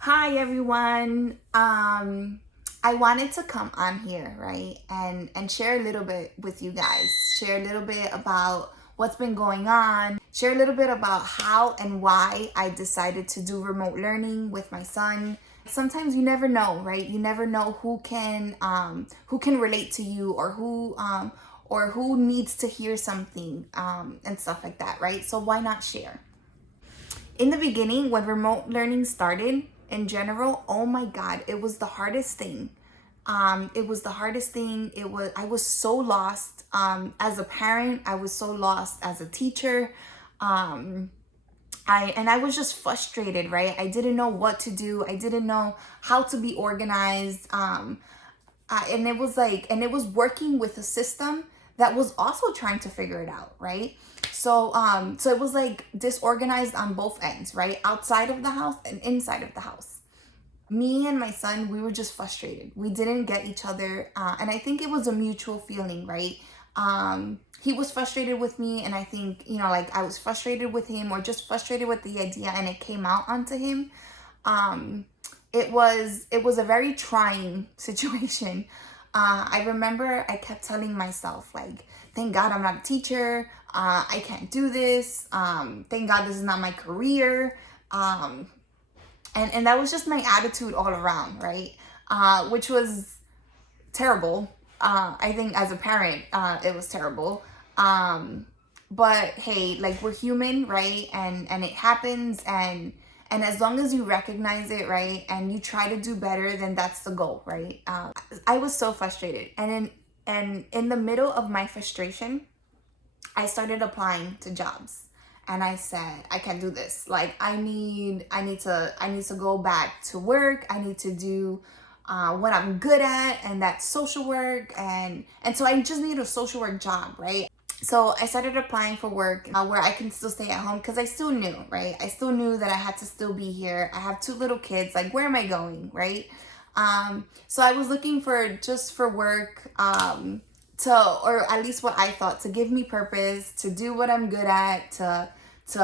Hi everyone. I wanted to come on here, right? And share a little bit with you guys. Share a little bit about what's been going on. Share a little bit about how and why I decided to do remote learning with my son. Sometimes you never know, right? You never know who can relate to you or who needs to hear something and stuff like that, right? So why not share? In the beginning, when remote learning started in general, oh my God, it was the hardest thing. It was the hardest thing. I was so lost as a parent. I was so lost as a teacher. I was just frustrated, right? I didn't know what to do. I didn't know how to be organized. And it was working with a system that was also trying to figure it out, right? So it was like disorganized on both ends, right? Outside of the house and inside of the house. Me and my son, we were just frustrated. We didn't get each other, and I think it was a mutual feeling, right? He was frustrated with me, and I think, like I was frustrated with him, or just frustrated with the idea, and it came out onto him. It was a very trying situation. I remember I kept telling myself, like, thank God I'm not a teacher. I can't do this. Thank God this is not my career. And that was just my attitude all around, right? Which was terrible. I think as a parent, it was terrible. But hey, like, we're human, right? And it happens, and as long as you recognize it, right, and you try to do better, then that's the goal, right? I was so frustrated, and in the middle of my frustration, I started applying to jobs. And I said, I can't do this. Like, I need to go back to work. I need to do what I'm good at, and that's social work. And so I just need a social work job, right? So I started applying for work where I can still stay at home, because I still knew, right? I still knew that I had to still be here. I have two little kids. Like, where am I going, right? So I was looking for work or at least what I thought, to give me purpose, to do what I'm good at, to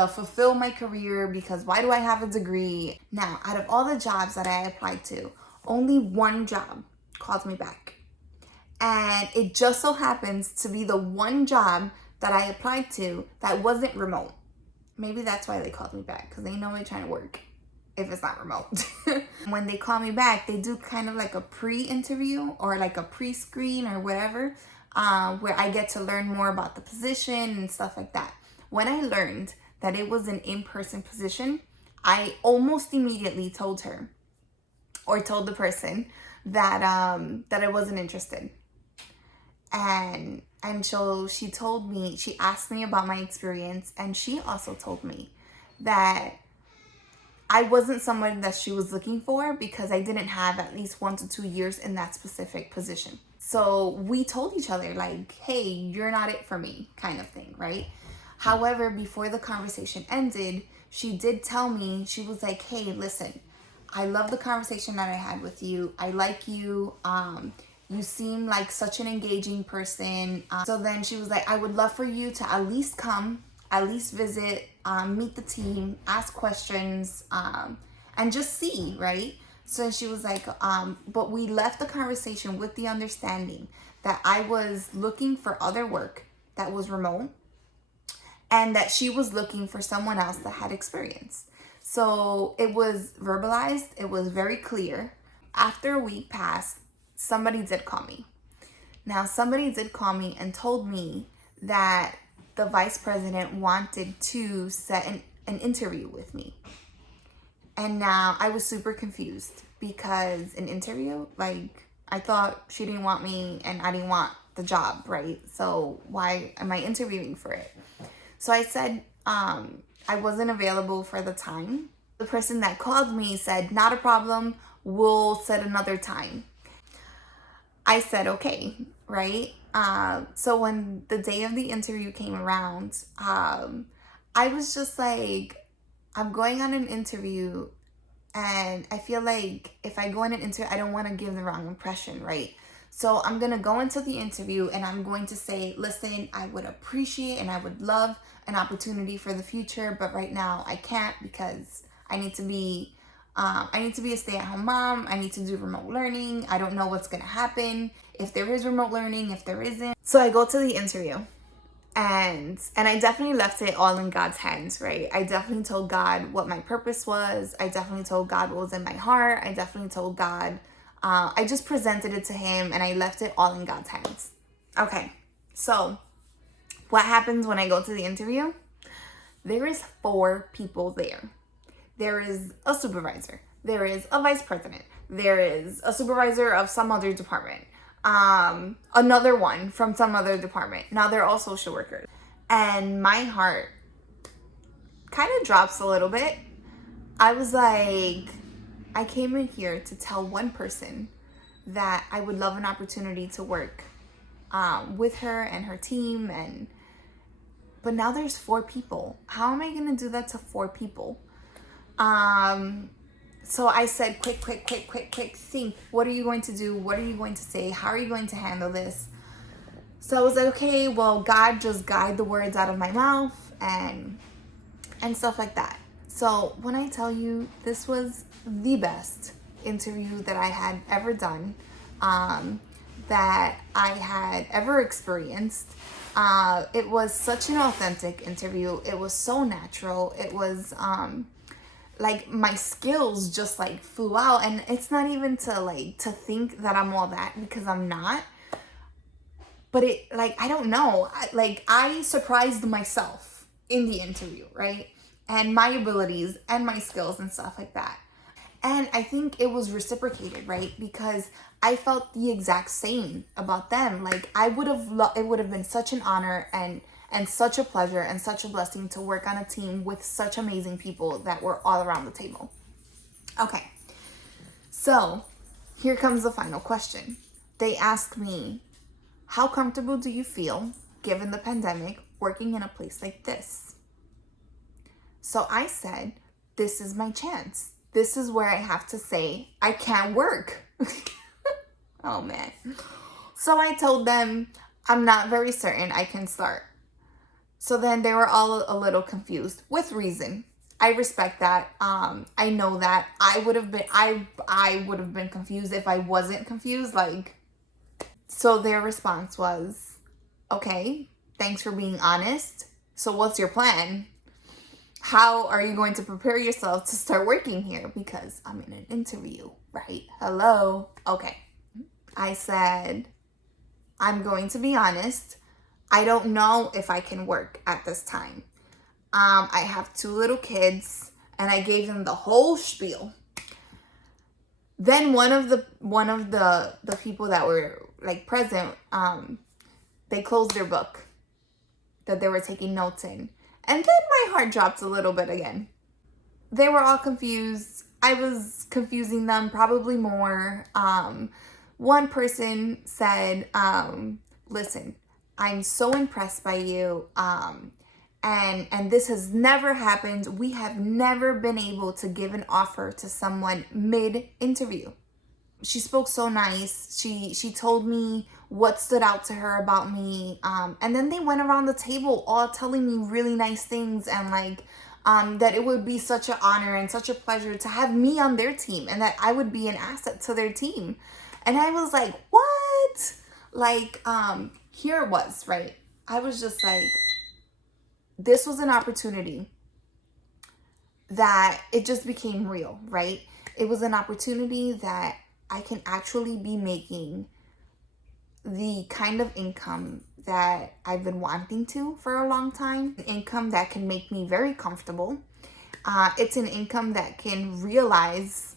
fulfill my career, because why do I have a degree? Now, out of all the jobs that I applied to, only one job called me back. And it just so happens to be the one job that I applied to that wasn't remote. Maybe that's why they called me back, because they know I'm trying to work if it's not remote. When they call me back, they do kind of like a pre-interview or like a pre-screen or whatever, where I get to learn more about the position and stuff like that. When I learned that it was an in-person position, I almost immediately told her, or told the person, that I wasn't interested. And so she told me, she asked me about my experience, and she also told me that I wasn't someone that she was looking for, because I didn't have at least 1 to 2 years in that specific position. So we told each other, like, hey, you're not it for me, kind of thing, right? However, before the conversation ended, she did tell me, she was like, hey, listen, I love the conversation that I had with you. I like you. You seem like such an engaging person. So then she was like, I would love for you to at least come, at least visit, meet the team, ask questions, and just see, right? So she was like, but we left the conversation with the understanding that I was looking for other work that was remote, and that she was looking for someone else that had experience. So it was verbalized, it was very clear. After a week passed, somebody did call me. Now, somebody did call me and told me that the vice president wanted to set an interview with me. And now I was super confused, because an interview, like, I thought she didn't want me and I didn't want the job, right? So why am I interviewing for it? So I said I wasn't available for the time. The person that called me said, not a problem, we'll set another time. I said, okay, right? So when the day of the interview came around, I was just like, I'm going on an interview, and I feel like if I go on an interview, I don't want to give the wrong impression, right? So I'm going to go into the interview and I'm going to say, listen, I would appreciate and I would love an opportunity for the future, but right now I can't, because I need to be I need to be a stay-at-home mom. I need to do remote learning. I don't know what's gonna happen, if there is remote learning, if there isn't. So I go to the interview, and I definitely left it all in God's hands, right? I definitely told God what my purpose was. I definitely told God what was in my heart. I definitely told God, I just presented it to him, and I left it all in God's hands. Okay, so what happens when I go to the interview? There is 4 people there. There is a supervisor. There is a vice president. There is a supervisor of some other department. Another one from some other department. Now they're all social workers. And my heart kind of drops a little bit. I was like, I came in here to tell one person that I would love an opportunity to work with her and her team, but now there's 4 people. How am I gonna do that to 4 people? So I said, quick, think. What are you going to do? What are you going to say? How are you going to handle this? So I was like, okay, well, God, just guide the words out of my mouth and stuff like that. So when I tell you, this was the best interview that I had ever done, that I had ever experienced. It was such an authentic interview. It was so natural. It was, like my skills just like flew out, and it's not even to think that I'm all that, because I'm not. But it, like, I don't know, I surprised myself in the interview, right? And my abilities and my skills and stuff like that. And I think it was reciprocated, right? Because I felt the exact same about them. Like, I would have it would have been such an honor and such a pleasure and such a blessing to work on a team with such amazing people that were all around the table. Okay, so here comes the final question. They asked me, how comfortable do you feel, given the pandemic, working in a place like this? So I said, this is my chance. This is where I have to say, I can't work. Oh man. So I told them, I'm not very certain I can start. So then they were all a little confused, with reason. I respect that. I know that I would have been confused if I wasn't confused. So their response was, okay, thanks for being honest. So what's your plan? How are you going to prepare yourself to start working here? Because I'm in an interview, right? Hello. Okay. I said, I'm going to be honest. I don't know if I can work at this time. I have 2 little kids, and I gave them the whole spiel. Then one of the people that were like present, they closed their book that they were taking notes in. And then my heart dropped a little bit again. They were all confused. I was confusing them probably more. One person said, listen, I'm so impressed by you. And this has never happened. We have never been able to give an offer to someone mid-interview. She spoke so nice. She told me what stood out to her about me. And then they went around the table all telling me really nice things, and that it would be such an honor and such a pleasure to have me on their team, and that I would be an asset to their team. And I was like, what? Here it was, right? I was just like, this was an opportunity that it just became real, right? It was an opportunity that I can actually be making the kind of income that I've been wanting to for a long time. An income that can make me very comfortable. It's an income that can realize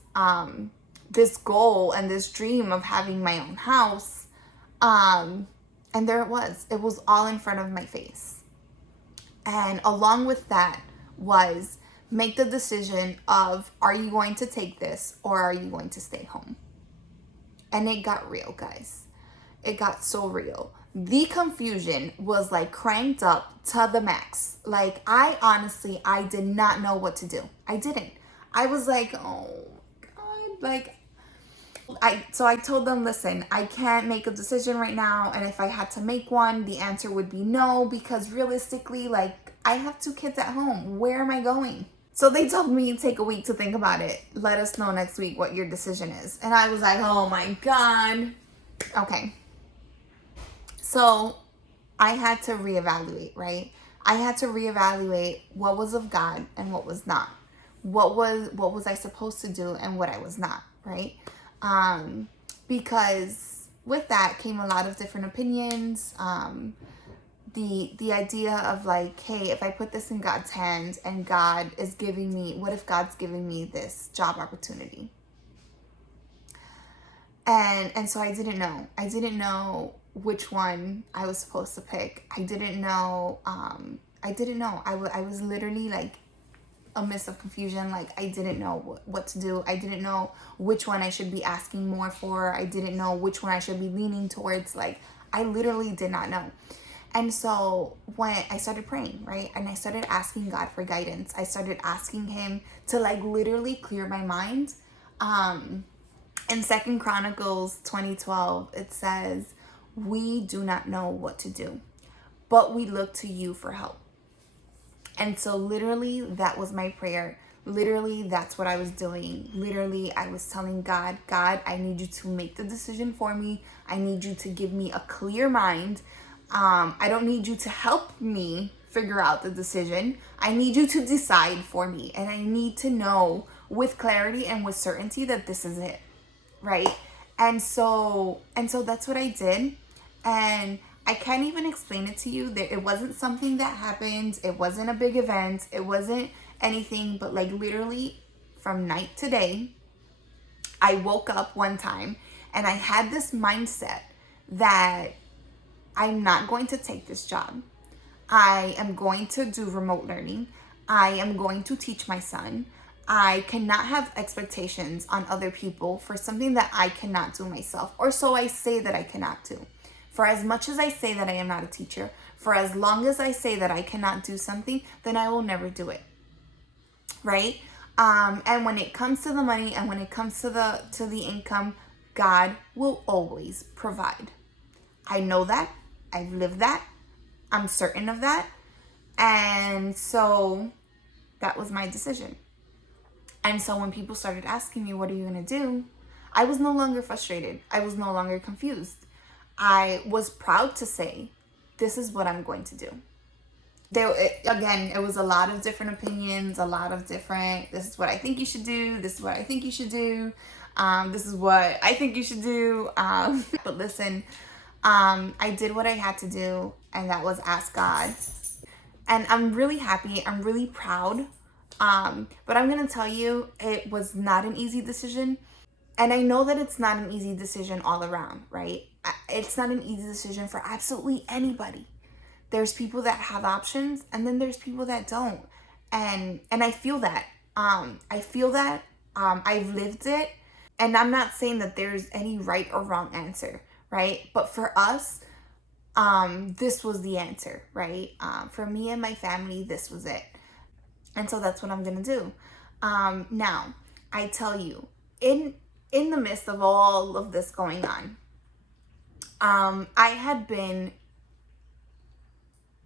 this goal and this dream of having my own house. And there it was. It was all in front of my face. And along with that was make the decision of, are you going to take this or are you going to stay home? And it got real, guys. It got so real. The confusion was like cranked up to the max. I did not know what to do. I didn't. I was like, oh God, so I told them, listen, I can't make a decision right now. And if I had to make one, the answer would be no, because realistically, I have 2 kids at home. Where am I going? So they told me take a week to think about it. Let us know next week what your decision is. And I was like, oh my God. Okay. So I had to reevaluate, right? I had to reevaluate what was of God and what was not. What was I supposed to do and what I was not, right? Because with that came a lot of different opinions. The idea of like, hey, if I put this in God's hands and God is giving me, what if God's giving me this job opportunity? And so I didn't know. I didn't know which one I was supposed to pick. I didn't know. I didn't know. I was literally like a mist of confusion. Like I didn't know what to do. I didn't know which one I should be asking more for. I didn't know which one I should be leaning towards. Like I literally did not know. And so when I started praying, right, and I started asking God for guidance, I started asking him to like literally clear my mind. In 2 Chronicles 20:12, it says, we do not know what to do, but we look to you for help. And so literally that was my prayer. Literally, that's what I was doing. Literally, I was telling God, God, I need you to make the decision for me. I need you to give me a clear mind. I don't need you to help me figure out the decision. I need you to decide for me. And I need to know with clarity and with certainty that this is it. Right? And so that's what I did. And I can't even explain it to you. It wasn't something that happened. It wasn't a big event. It wasn't anything, but like literally from night to day, I woke up one time and I had this mindset that I'm not going to take this job. I am going to do remote learning. I am going to teach my son. I cannot have expectations on other people for something that I cannot do myself, or so I say that I cannot do. For as much as I say that I am not a teacher, for as long as I say that I cannot do something, then I will never do it. Right? And when it comes to the money and when it comes to the income, God will always provide. I know that. I've lived that. I'm certain of that. And so that was my decision. And so when people started asking me, what are you going to do? I was no longer frustrated. I was no longer confused. I was proud to say, this is what I'm going to do. It was a lot of different opinions, a lot of different, this is what I think you should do. This is what I think you should do. This is what I think you should do. But listen, I did what I had to do, and that was ask God. And I'm really happy. I'm really proud. But I'm going to tell you, it was not an easy decision. And I know that it's not an easy decision all around, right? It's not an easy decision for absolutely anybody. There's people that have options, and then there's people that don't. And I feel that. I've lived it. And I'm not saying that there's any right or wrong answer, right? But for us, this was the answer, right? For me and my family, this was it. And so that's what I'm going to do. Now, I tell you, in the midst of all of this going on, I had been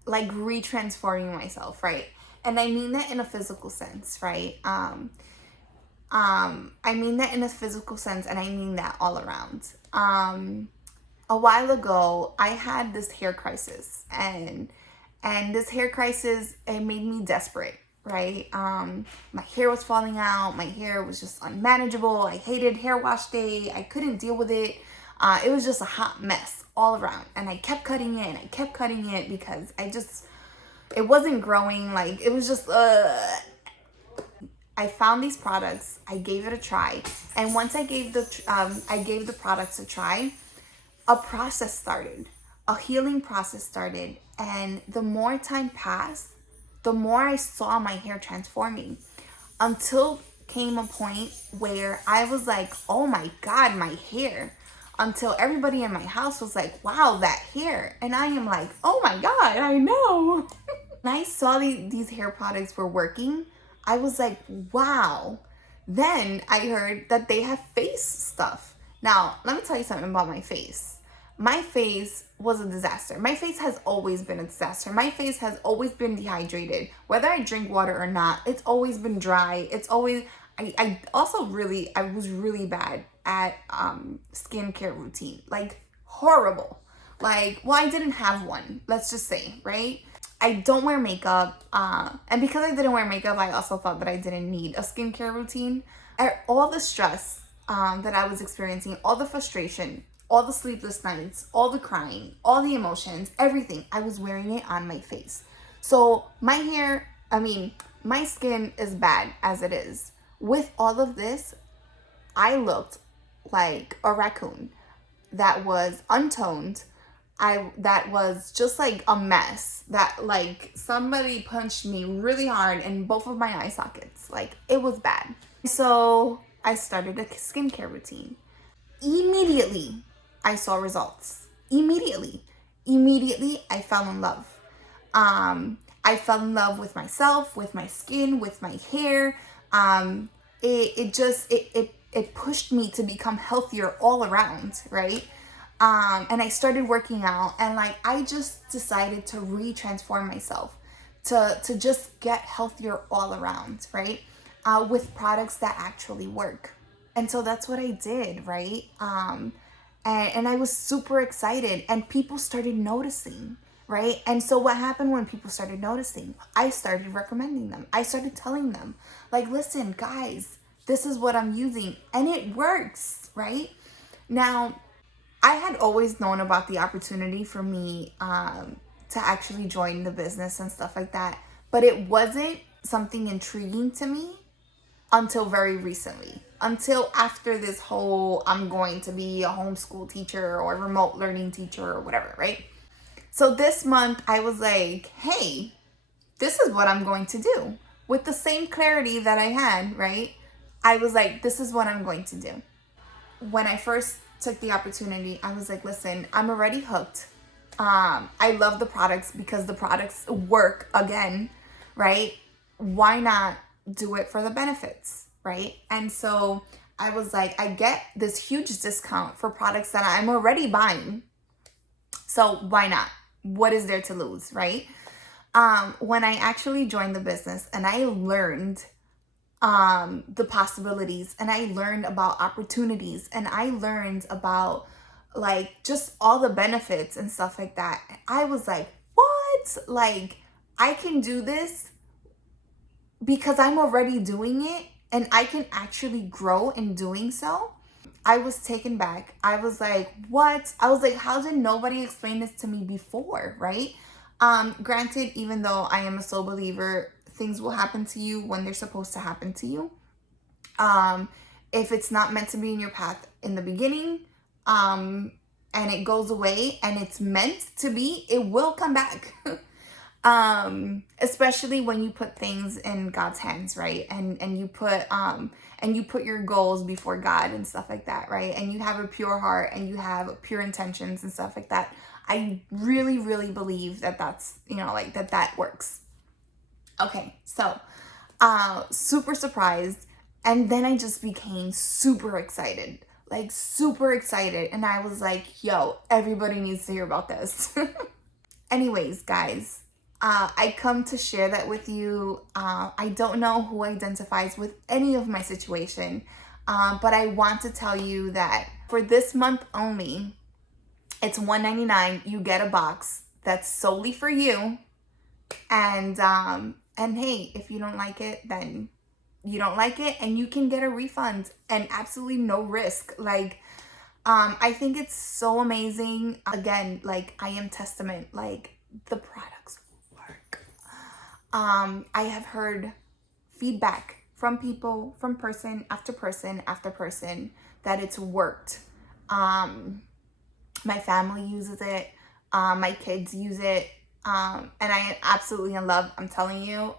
like retransforming myself, right? And I mean that in a physical sense, right? I mean that in a physical sense, and I mean that all around. A while ago, I had this hair crisis, and this hair crisis, it made me desperate, right? My hair was falling out. My hair was just unmanageable. I hated hair wash day. I couldn't deal with it. It was just a hot mess all around. And I kept cutting it and I kept cutting it because it wasn't growing. Like, it was just, I found these products. I gave it a try. And once I gave the products a try, a process started. A healing process started. And the more time passed, the more I saw my hair transforming, until came a point where I was like, oh my God, my hair. Until everybody in my house was like, wow, that hair. And I am like, oh my God, I know. When I saw these hair products were working, I was like, wow. Then I heard that they have face stuff. Now, let me tell you something about my face. my face was a disaster. My face has always been a disaster. My face has always been dehydrated. Whether I drink water or not, it's always been dry. It's always, I was really bad at skincare routine. Like, horrible. Like, well, I didn't have one, let's just say, right? I don't wear makeup. And because I didn't wear makeup, I also thought that I didn't need a skincare routine. All the stress that I was experiencing, all the frustration, all the sleepless nights, all the crying, all the emotions, everything, I was wearing it on my face. So my hair, my skin is bad as it is. With all of this, I looked like a raccoon that was untoned. That was just like a mess, that like somebody punched me really hard in both of my eye sockets. Like, it was bad. So I started a skincare routine. Immediately, I saw results. Immediately, I fell in love. I fell in love with myself, with my skin, with my hair. It pushed me to become healthier all around, right? And I started working out, and like, I just decided to re-transform myself, to just get healthier all around, right? With products that actually work. And so that's what I did, right? And I was super excited, and people started noticing, right? And so what happened when people started noticing? I started recommending them. I started telling them, like, listen, guys, this is what I'm using, and it works, right? Now, I had always known about the opportunity for me to actually join the business and stuff like that, but it wasn't something intriguing to me until very recently, until after this whole I'm going to be a homeschool teacher or remote learning teacher or whatever, right? So this month I was like, hey, this is what I'm going to do. With the same clarity that I had, right? I was like, this is what I'm going to do. When I first took the opportunity, I was like, listen, I'm already hooked. I love the products because the products work again, right? Why not do it for the benefits, right? And so I was like, I get this huge discount for products that I'm already buying. So why not? What is there to lose, right? When I actually joined the business and I learned the possibilities, and I learned about opportunities, and I learned about like just all the benefits and stuff like that, I was like, what? Like, I can do this because I'm already doing it, and I can actually grow in doing so. I was taken back. I was like, what? I was like, how did nobody explain this to me before, right? Granted, even though I am a soul believer, things will happen to you when they're supposed to happen to you. If it's not meant to be in your path in the beginning, and it goes away and it's meant to be, it will come back. Especially when you put things in God's hands, right? And you put your goals before God and stuff like that, right? And you have a pure heart and you have pure intentions and stuff like that. I really, really believe that that's, like that works. Okay, so super surprised, and then I just became super excited, and I was like, yo, everybody needs to hear about this. Anyways, guys, I come to share that with you. I don't know who identifies with any of my situation, but I want to tell you that for this month only, it's $1.99. You get a box that's solely for you, and hey, if you don't like it, then you don't like it, and you can get a refund and absolutely no risk. Like, I think it's so amazing. Again, like, I am testament, like, the products work. I have heard feedback from people, from person after person after person, that it's worked. My family uses it. My kids use it. And I am absolutely in love. I'm telling you,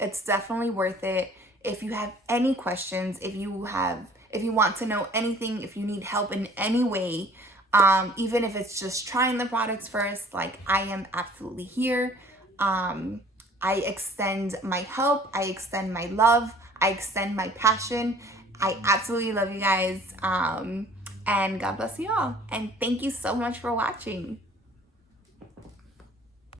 it's definitely worth it. If you have any questions, if you want to know anything, if you need help in any way, even if it's just trying the products first, like, I am absolutely here. I extend my help. I extend my love. I extend my passion. I absolutely love you guys. And God bless you all. And thank you so much for watching.